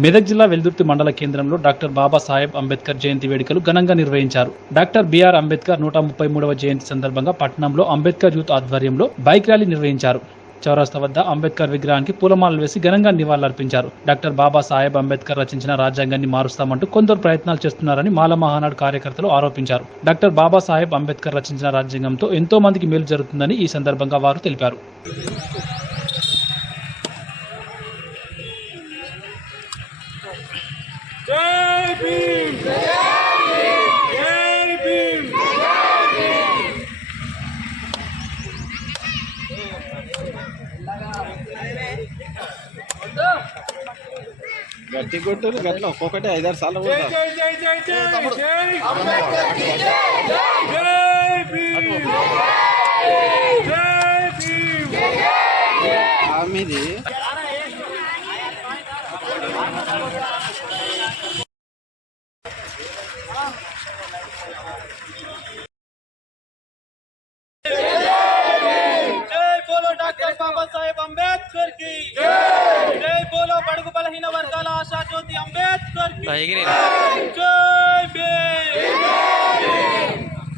మెదక్ జిల్లా వెల్దుర్తి మండల కేంద్రంలో డాక్టర్ బాబాసాహెబ్ అంబేద్కర్ జయంతి వేడుకలు ఘనంగా నిర్వహించారు. డాక్టర్ బిఆర్ అంబేద్కర్ నూట ముప్పై మూడవ జయంతి సందర్భంగా పట్టణంలో అంబేద్కర్ యూత్ ఆధ్వర్యంలో బైక్ ర్యాలీ నిర్వహించారు. చౌరస్తా వద్ద అంబేద్కర్ విగ్రహానికి పూలమాలలు వేసి ఘనంగా నివాళులర్పించారు. డాక్టర్ బాబాసాహెబ్ అంబేద్కర్ రచించిన రాజ్యాంగాన్ని మారుస్తామంటూ కొందరు ప్రయత్నాలు చేస్తున్నారని మాల మహానాడు కార్యకర్తలు ఆరోపించారు. డాక్టర్ బాబాసాహెబ్ అంబేద్కర్ రచించిన రాజ్యాంగంతో ఎంతో మందికి మేలు జరుగుతుందని ఈ సందర్భంగా వారు తెలిపారు. గట్టి కొట్టురు గట్ల ఒక్కొక్కటి ఐదారు సార్లు జై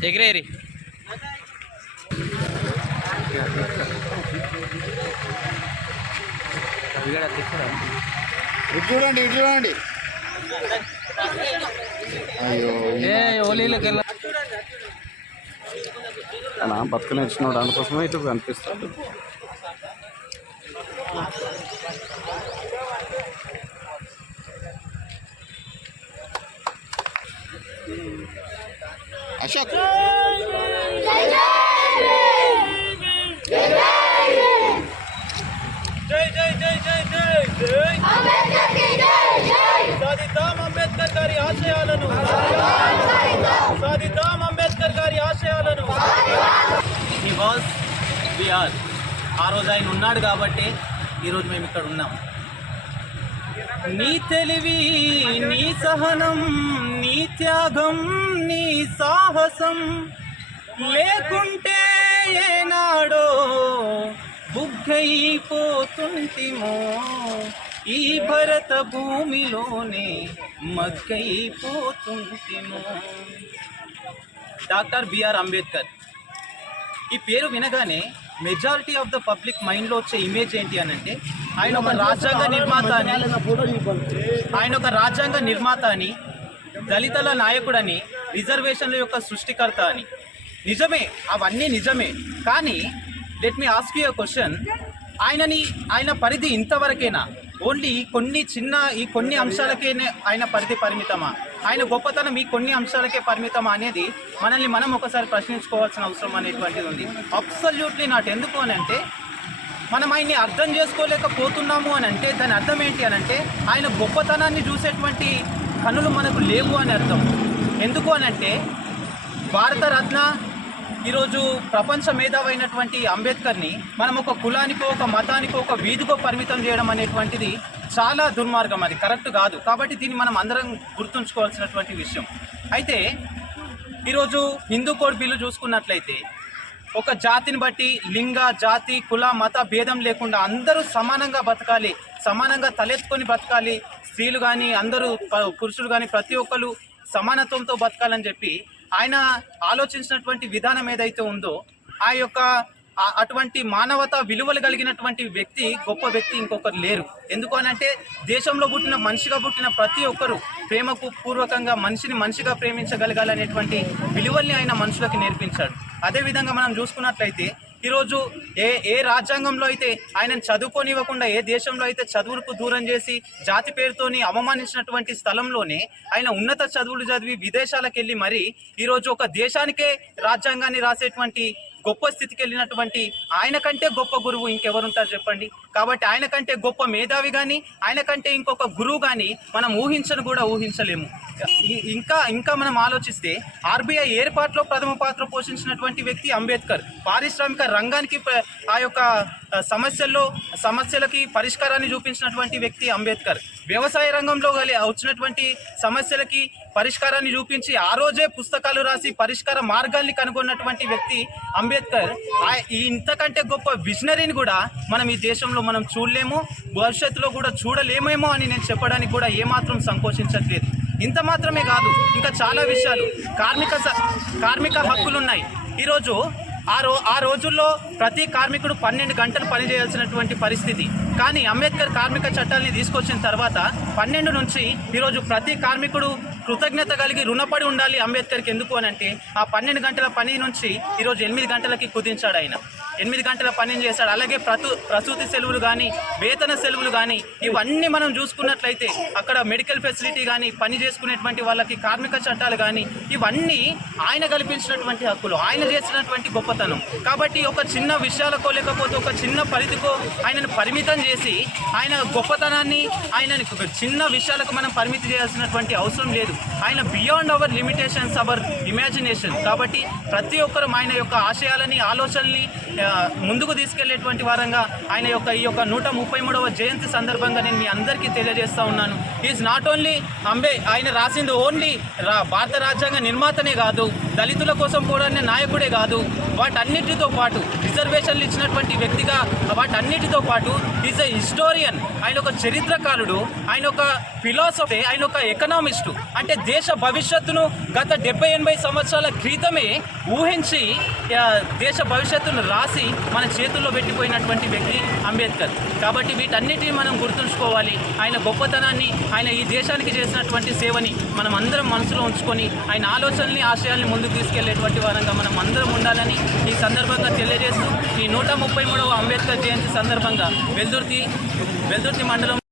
ఎగిరేరి. ఇటు చూడండి ఇటు చూడండి. అయ్యో. నా బతుకు నేర్చుకున్నాడు అందుకోసమే ఇటు కనిపిస్తాడు. అశోక్. జై జై జై జై జై జై. సాధిద్దాం అంబేద్కర్ గారి ఆశయాలను. సాధిద్దాం అంబేద్కర్ గారి ఆశయాలను. వాజ్ ఆర్ ఆ రోజు ఆయన ఉన్నాడు కాబట్టి ఈరోజు మేము ఇక్కడ ఉన్నాం. నీ తెలివి నీ సహనం త్యాగం నీ సాహసం లేకుంటే ఏనాడో బుగ్గైపోతుంటిమో. ఈ భరత భూమిలోనే మగ్గైపోతుంటిమో. Doctor B R Ambedkar. ఈ పేరు వినగానే మెజారిటీ ఆఫ్ ద పబ్లిక్ మైండ్లో వచ్చే ఇమేజ్ ఏంటి అని అంటే ఆయన ఒక రాజ్యాంగ నిర్మాత అని ఆయన ఒక రాజ్యాంగ నిర్మాత అని దళితుల నాయకుడని రిజర్వేషన్ల యొక్క సృష్టికర్త అని నిజమే అవన్నీ నిజమే. కానీ let me ask you question ఆయనని ఆయన పరిధి ఇంతవరకేనా? ఓన్లీ కొన్ని చిన్న ఈ కొన్ని అంశాలకే ఆయన పరిధి పరిమితమా? ఆయన గొప్పతనం ఈ కొన్ని అంశాలకే పరిమితమా అనేది మనల్ని మనం ఒకసారి ప్రశ్నించుకోవాల్సిన అవసరం అనేటువంటిది ఉంది. అబ్సల్యూట్లీ నాట్ ఎందుకు అని అంటే మనం ఆయన్ని అర్థం చేసుకోలేకపోతున్నాము అని అంటే దాని అర్థం ఏంటి అని అంటే ఆయన గొప్పతనాన్ని చూసేటువంటి కనులు మనకు లేవు అని అర్థం. ఎందుకు అని అంటే భారతరత్న ఈరోజు ప్రపంచ మేధావైనటువంటి అంబేద్కర్ని మనం ఒక కులానికో ఒక మతానికో ఒక వీధికో పరిమితం చేయడం అనేటువంటిది చాలా దుర్మార్గం అది. కరెక్ట్ కాదు. కాబట్టి దీన్ని మనం అందరం గుర్తుంచుకోవాల్సినటువంటి విషయం. అయితే ఈరోజు హిందూ కోడ్ బిల్లు చూసుకున్నట్లయితే ఒక జాతిని బట్టి లింగ జాతి కుల మత భేదం లేకుండా అందరూ సమానంగా బతకాలి సమానంగా తలెత్తుకొని బతకాలి. స్త్రీలు కానీ అందరూ పురుషులు కానీ ప్రతి ఒక్కరు సమానత్వంతో బతకాలని చెప్పి ఆయన ఆలోచించినటువంటి విధానం ఏదైతే ఉందో ఆ యొక్క అటువంటి మానవత విలువలు కలిగినటువంటి వ్యక్తి గొప్ప వ్యక్తి ఇంకొకరు లేరు. ఎందుకు అని అంటే దేశంలో పుట్టిన మనిషిగా పుట్టిన ప్రతి ఒక్కరు ప్రేమకు పూర్వకంగా మనిషిని మనిషిగా ప్రేమించగలగాలనేటువంటి విలువల్ని ఆయన మనుషులకు నేర్పించాడు. అదేవిధంగా మనం చూసుకున్నట్లయితే ఈరోజు ఏ ఏ రాజ్యాంగంలో అయితే ఆయనను చదువుకోనివ్వకుండా ఏ దేశంలో అయితే చదువులకు దూరం చేసి జాతి పేరుతోని అవమానించినటువంటి స్థలంలోనే ఆయన ఉన్నత చదువులు చదివి విదేశాలకు వెళ్ళి మరి ఈరోజు ఒక దేశానికే రాజ్యాంగాన్ని రాసేటువంటి గొప్ప స్థితికి వెళ్ళినటువంటి ఆయన కంటే గొప్ప గురువు ఇంకెవరుంటారు చెప్పండి? కాబట్టి ఆయన కంటే గొప్ప మేధావి కానీ ఆయన కంటే ఇంకొక గురువు కానీ మనం ఊహించను కూడా ఊహించలేము. ఇంకా ఇంకా మనం ఆలోచిస్తే ఆర్బీఐ ఏర్పాటులో ప్రథమ పాత్ర పోషించినటువంటి వ్యక్తి అంబేద్కర్. పారిశ్రామిక రంగానికి ఆ యొక్క సమస్యల్లో సమస్యలకి పరిష్కారాన్ని చూపించినటువంటి వ్యక్తి అంబేద్కర్. వ్యవసాయ రంగంలో వచ్చినటువంటి సమస్యలకి పరిష్కారాన్ని చూపించి ఆ రోజే పుస్తకాలు రాసి పరిష్కార మార్గాల్ని కనుగొన్నటువంటి వ్యక్తి అంబేద్కర్. ఆ- ఈ ఇంతకంటే గొప్ప విజనరీని కూడా మనం ఈ దేశంలో మనం చూడలేము భవిష్యత్తులో కూడా చూడలేమేమో అని నేను చెప్పడానికి కూడా ఏమాత్రం సంకోచించట్లేదు. ఇంత మాత్రమే కాదు ఇంకా చాలా విషయాలు. కార్మిక స- కార్మిక హక్కులు ఉన్నాయి ఈరోజు ఆ రో ఆ రోజుల్లో ప్రతి కార్మికుడు పన్నెండు గంటలు పనిచేయాల్సినటువంటి పరిస్థితి. కానీ అంబేద్కర్ కార్మిక చట్టాలని తీసుకొచ్చిన తర్వాత పన్నెండు నుంచి ఈరోజు ప్రతి కార్మికుడు కృతజ్ఞత కలిగి రుణపడి ఉండాలి అంబేద్కర్కి ఎందుకు అని అంటే ఆ పన్నెండు గంటల పని నుంచి ఈరోజు ఎనిమిది గంటలకి కుదించాడు ఆయన. ఎనిమిది గంటల పని చేస్తాడు అలాగే ప్రతు ప్రసూతి సెలవులు కానీ వేతన సెలవులు కానీ ఇవన్నీ మనం చూసుకున్నట్లయితే అక్కడ మెడికల్ ఫెసిలిటీ కానీ పని చేసుకునేటువంటి వాళ్ళకి కార్మిక చట్టాలు కానీ ఇవన్నీ ఆయన కల్పించినటువంటి హక్కులు ఆయన చేసినటువంటి గొప్పతనం. కాబట్టి ఒక చిన్న విషయాలకో లేకపోతే ఒక చిన్న పరిధికో ఆయనను పరిమితం చేసి ఆయన గొప్పతనాన్ని ఆయన చిన్న విషయాలకు మనం పరిమితి చేయాల్సినటువంటి అవసరం లేదు. ఆయన beyond our limitations our imagination కాబట్టి ప్రతి ఒక్కరు ఆయన యొక్క ఆశయాలని ఆలోచనల్ని ముందుకు తీసుకెళ్ళేటువంటి వారంగా ఆయన యొక్క ఈ యొక్క నూట ముప్పై మూడవ జయంతి సందర్భంగా నేను మీ అందరికీ తెలియజేస్తా ఉన్నాను. ఈజ్ నాట్ ఓన్లీ అంబే ఆయన రాసింది ఓన్లీ రా భారత రాజ్యాంగ నిర్మాతనే కాదు దళితుల కోసం కూడా నాయకుడే కాదు వాటన్నిటితో పాటు రిజర్వేషన్లు ఇచ్చినటువంటి వ్యక్తిగా వాటన్నిటితో పాటు ఈజ్ ఎ హిస్టోరియన్ ఆయన ఒక చరిత్రకారుడు ఆయన ఒక ఫిలాసఫీ ఆయన ఒక ఎకనామిస్టు అంటే దేశ భవిష్యత్తును గత డెబ్బై ఎనభై సంవత్సరాల క్రితమే ఊహించి దేశ భవిష్యత్తును రాసి మన చేతుల్లో పెట్టిపోయినటువంటి వ్యక్తి అంబేద్కర్. కాబట్టి వీటన్నిటిని మనం గుర్తుంచుకోవాలి. ఆయన గొప్పతనాన్ని ఆయన ఈ దేశానికి చేసినటువంటి సేవని మనం అందరం మనసులో ఉంచుకొని ఆయన ఆలోచనల్ని ఆశయాల్ని ముందుకు తీసుకెళ్ళేటువంటి వారంగా మనం అందరం ఉండాలని ఈ సందర్భంగా తెలియజేస్తూ ఈ నూట ముప్పై మూడవ అంబేద్కర్ జయంతి సందర్భంగా వెల్దుర్తి వెల్దుర్తి మండలం